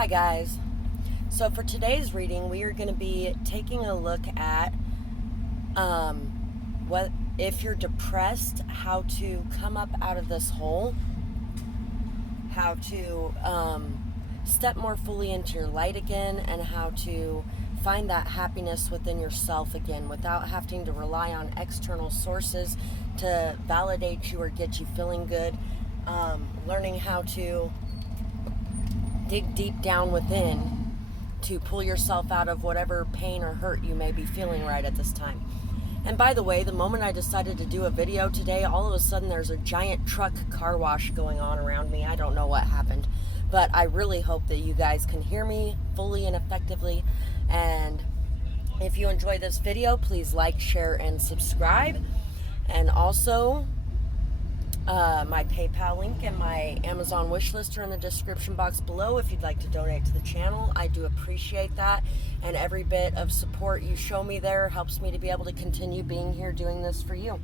Hi guys. So for today's reading, we are going to be taking a look at what if you're depressed, how to come up out of this hole, how to step more fully into your light again, and how to find that happiness within yourself again without having to rely on external sources to validate you or get you feeling good. Learning how to dig deep down within to pull yourself out of whatever pain or hurt you may be feeling right at this time. And by the way, the moment I decided to do a video today, all of a sudden there's a giant truck car wash going on around me. I don't know what happened, but I really hope that you guys can hear me fully and effectively. And if you enjoy this video, please like, share, and subscribe. And also, my PayPal link and my Amazon wish list are in the description box below if you'd like to donate to the channel. I do appreciate that, and every bit of support you show me there helps me to be able to continue being here doing this for you.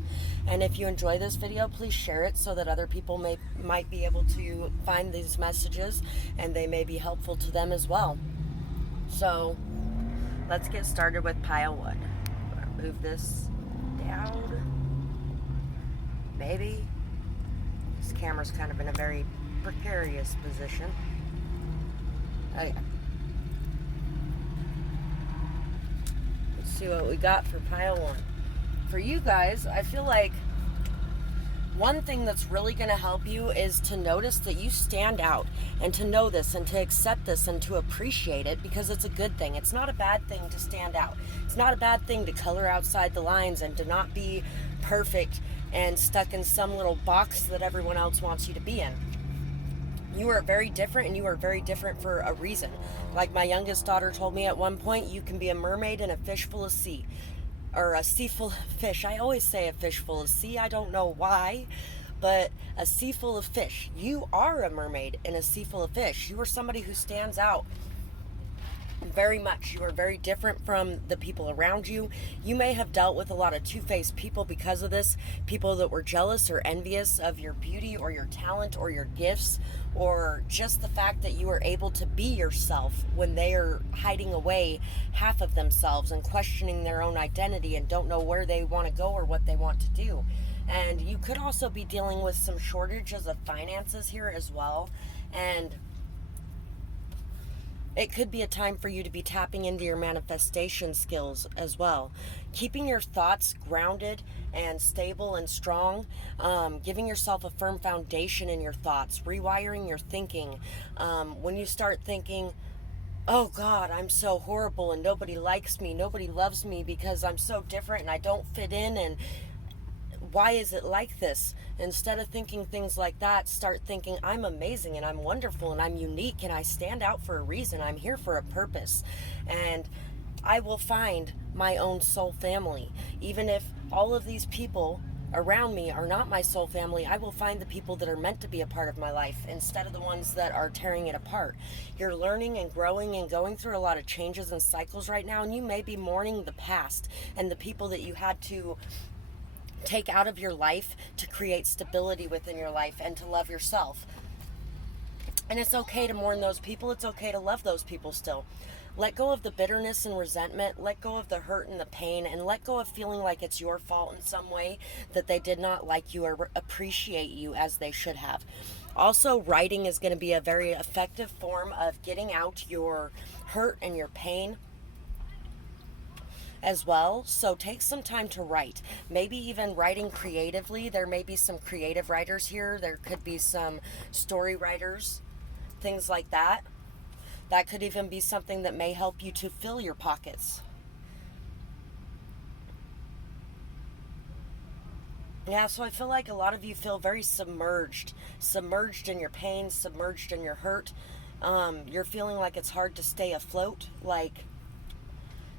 And if you enjoy this video, please share it so that other people might be able to find these messages and they may be helpful to them as well. So let's get started with pile one. Move this down, maybe. This camera's kind of in a very precarious position. Oh yeah. Let's see what we got for pile one. For you guys, I feel like one thing that's really going to help you is to notice that you stand out, and to know this and to accept this and to appreciate it, because it's a good thing. It's not a bad thing to stand out. It's not a bad thing to color outside the lines and to not be perfect and stuck in some little box that everyone else wants you to be in. You are very different, and you are very different for a reason. Like my youngest daughter told me at one point, you can be a mermaid in a fish full of sea. Or a sea full of fish. I always say a fish full of sea. I don't know why, but a sea full of fish. You are a mermaid in a sea full of fish. You are somebody who stands out very much. You are very different from the people around you. You may have dealt with a lot of two-faced people because of this. People that were jealous or envious of your beauty or your talent or your gifts, or just the fact that you are able to be yourself when they are hiding away half of themselves and questioning their own identity and don't know where they want to go or what they want to do. And you could also be dealing with some shortages of finances here as well. And it could be a time for you to be tapping into your manifestation skills as well. Keeping your thoughts grounded and stable and strong, giving yourself a firm foundation in your thoughts, rewiring your thinking. When you start thinking, oh God, I'm so horrible and nobody likes me, nobody loves me because I'm so different and I don't fit in, and why is it like this? Instead of thinking things like that, start thinking, I'm amazing and I'm wonderful and I'm unique and I stand out for a reason. I'm here for a purpose, and I will find my own soul family. Even if all of these people around me are not my soul family, I will find the people that are meant to be a part of my life instead of the ones that are tearing it apart. You're learning and growing and going through a lot of changes and cycles right now, and you may be mourning the past and the people that you had to take out of your life to create stability within your life and to love yourself. And it's okay to mourn those people. It's okay to love those people still. Let go of the bitterness and resentment. Let go of the hurt and the pain, and let go of feeling like it's your fault in some way that they did not like you or appreciate you as they should have. Also, writing is going to be a very effective form of getting out your hurt and your pain as well. So take some time to write, maybe even writing creatively. There may be some creative writers here. There could be some story writers, things like that. That could even be something that may help you to fill your pockets. Yeah, so I feel like a lot of you feel very submerged in your pain, submerged in your hurt. You're feeling like it's hard to stay afloat, like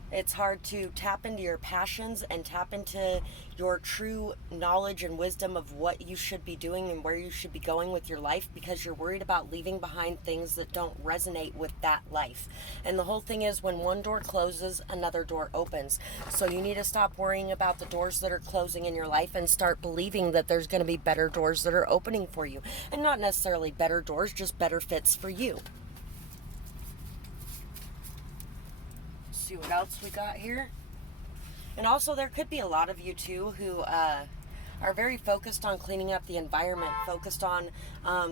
it's hard to tap into your passions and tap into your true knowledge and wisdom of what you should be doing and where you should be going with your life, because you're worried about leaving behind things that don't resonate with that life. And the whole thing is, when one door closes, another door opens. So you need to stop worrying about the doors that are closing in your life and start believing that there's going to be better doors that are opening for you. And not necessarily better doors, just better fits for you. see what else we got here. And also, there could be a lot of you too who are very focused on cleaning up the environment, focused on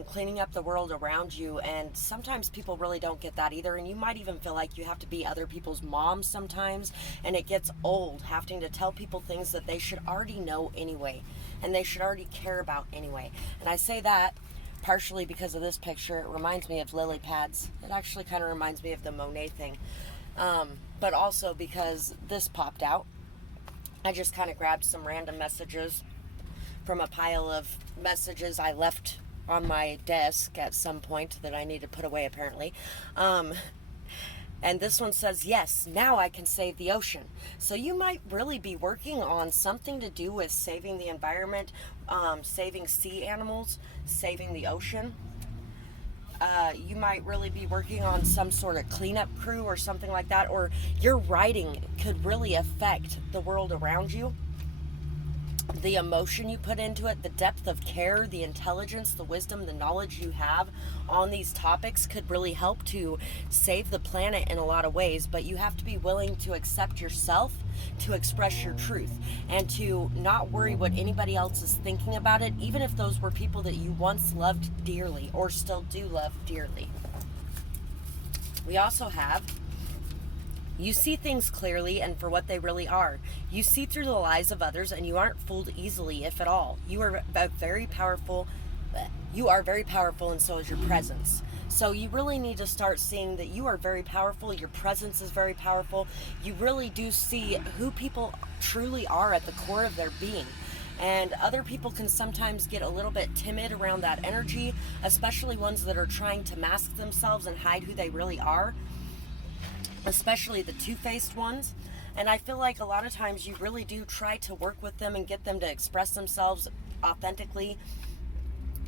cleaning up the world around you, and sometimes people really don't get that either, and you might even feel like you have to be other people's moms sometimes, and it gets old having to tell people things that they should already know anyway, and they should already care about anyway. And I say that partially because of this picture. It reminds me of lily pads. It actually kind of reminds me of the Monet thing, but also because this popped out. I just kind of grabbed some random messages from a pile of messages I left on my desk at some point that I need to put away apparently. And this one says, yes, now I can save the ocean. So you might really be working on something to do with saving the environment, saving sea animals, saving the ocean. You might really be working on some sort of cleanup crew or something like that, or your writing could really affect the world around you. The emotion you put into it, the depth of care, the intelligence, the wisdom, the knowledge you have on these topics could really help to save the planet in a lot of ways, but you have to be willing to accept yourself, to express your truth, and to not worry what anybody else is thinking about it, even if those were people that you once loved dearly or still do love dearly. We also have, you see things clearly and for what they really are. You see through the lies of others, and you aren't fooled easily, if at all. You are very powerful, and so is your presence. So you really need to start seeing that you are very powerful. Your presence is very powerful. You really do see who people truly are at the core of their being. And other people can sometimes get a little bit timid around that energy, especially ones that are trying to mask themselves and hide who they really are, especially the two-faced ones. And I feel like a lot of times you really do try to work with them and get them to express themselves authentically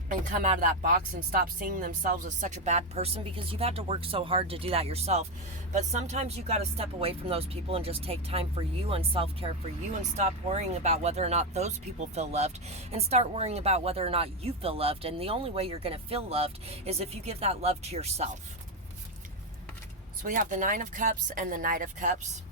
and come out of that box and stop seeing themselves as such a bad person, because you've had to work so hard to do that yourself. But sometimes you got to step away from those people and just take time for you and self-care for you, and stop worrying about whether or not those people feel loved, and start worrying about whether or not you feel loved. And the only way you're going to feel loved is if you give that love to yourself. So we have the Nine of Cups and the Knight of Cups.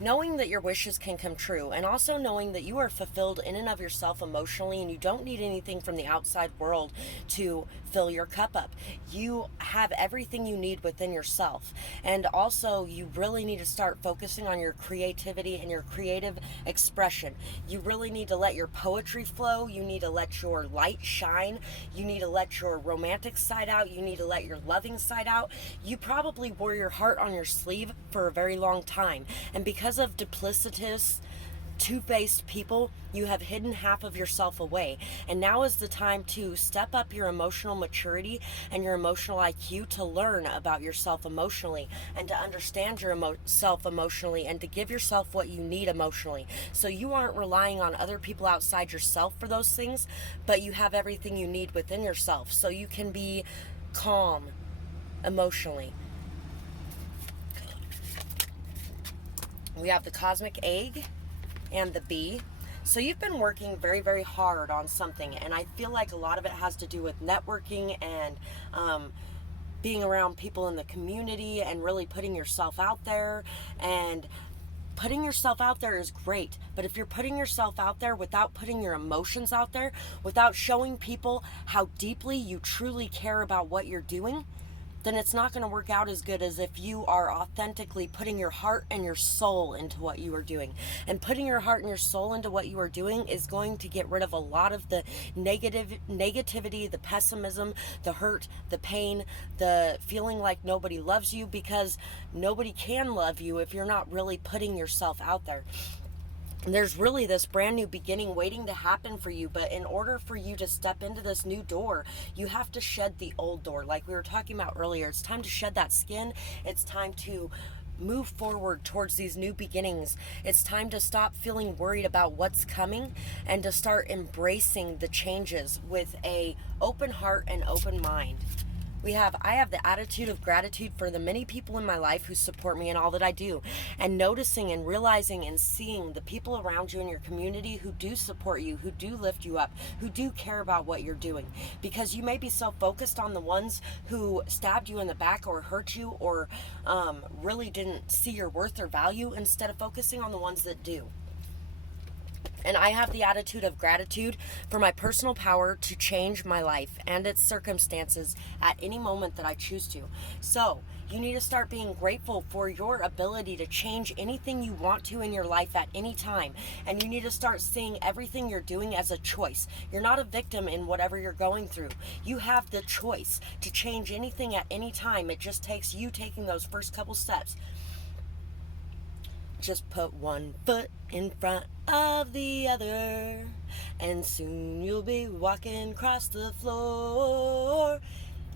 Knowing that your wishes can come true, and also knowing that you are fulfilled in and of yourself emotionally, and you don't need anything from the outside world to fill your cup up. You have everything you need within yourself. And also, you really need to start focusing on your creativity and your creative expression. You really need to let your poetry flow. You need to let your light shine. You need to let your romantic side out. You need to let your loving side out. You probably wore your heart on your sleeve for a very long time, and because of duplicitous, two-faced people, you have hidden half of yourself away. And now is the time to step up your emotional maturity and your emotional IQ, to learn about yourself emotionally and to understand yourself emotionally, and to give yourself what you need emotionally. So you aren't relying on other people outside yourself for those things, but you have everything you need within yourself, so you can be calm emotionally. We have the Cosmic Egg and the Bee. So you've been working very, very hard on something, and I feel like a lot of it has to do with networking and being around people in the community and really putting yourself out there. And putting yourself out there is great, but if you're putting yourself out there without putting your emotions out there, without showing people how deeply you truly care about what you're doing, then it's not going to work out as good as if you are authentically putting your heart and your soul into what you are doing. And putting your heart and your soul into what you are doing is going to get rid of a lot of the negativity, the pessimism, the hurt, the pain, the feeling like nobody loves you, because nobody can love you if you're not really putting yourself out there. There's really this brand new beginning waiting to happen for you, but in order for you to step into this new door, you have to shed the old door. Like we were talking about earlier, it's time to shed that skin. It's time to move forward towards these new beginnings. It's time to stop feeling worried about what's coming and to start embracing the changes with a open heart and open mind. I have the attitude of gratitude for the many people in my life who support me in all that I do, and noticing and realizing and seeing the people around you in your community who do support you, who do lift you up, who do care about what you're doing. Because you may be so focused on the ones who stabbed you in the back or hurt you or really didn't see your worth or value, instead of focusing on the ones that do. And I have the attitude of gratitude for my personal power to change my life and its circumstances at any moment that I choose to. So, you need to start being grateful for your ability to change anything you want to in your life at any time. And you need to start seeing everything you're doing as a choice. You're not a victim in whatever you're going through. You have the choice to change anything at any time. It just takes you taking those first couple steps. Just put one foot in front of the other, and soon you'll be walking across the floor.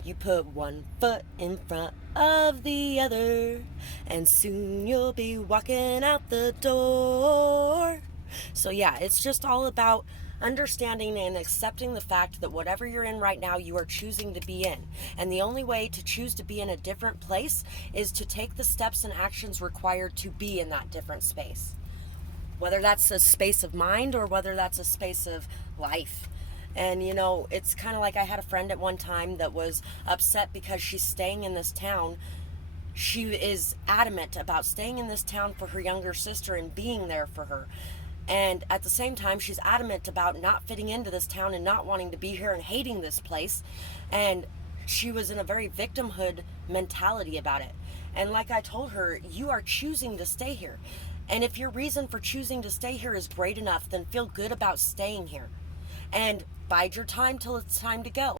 You put one foot in front of the other, and soon you'll be walking out the door. So yeah, it's just all about understanding and accepting the fact that whatever you're in right now, you are choosing to be in. And the only way to choose to be in a different place is to take the steps and actions required to be in that different space. Whether that's a space of mind or whether that's a space of life. And it's kind of like I had a friend at one time that was upset because she's staying in this town. She is adamant about staying in this town for her younger sister and being there for her. And at the same time, she's adamant about not fitting into this town and not wanting to be here and hating this place. And she was in a very victimhood mentality about it. And like I told her, you are choosing to stay here. And if your reason for choosing to stay here is great enough, then feel good about staying here. And bide your time till it's time to go.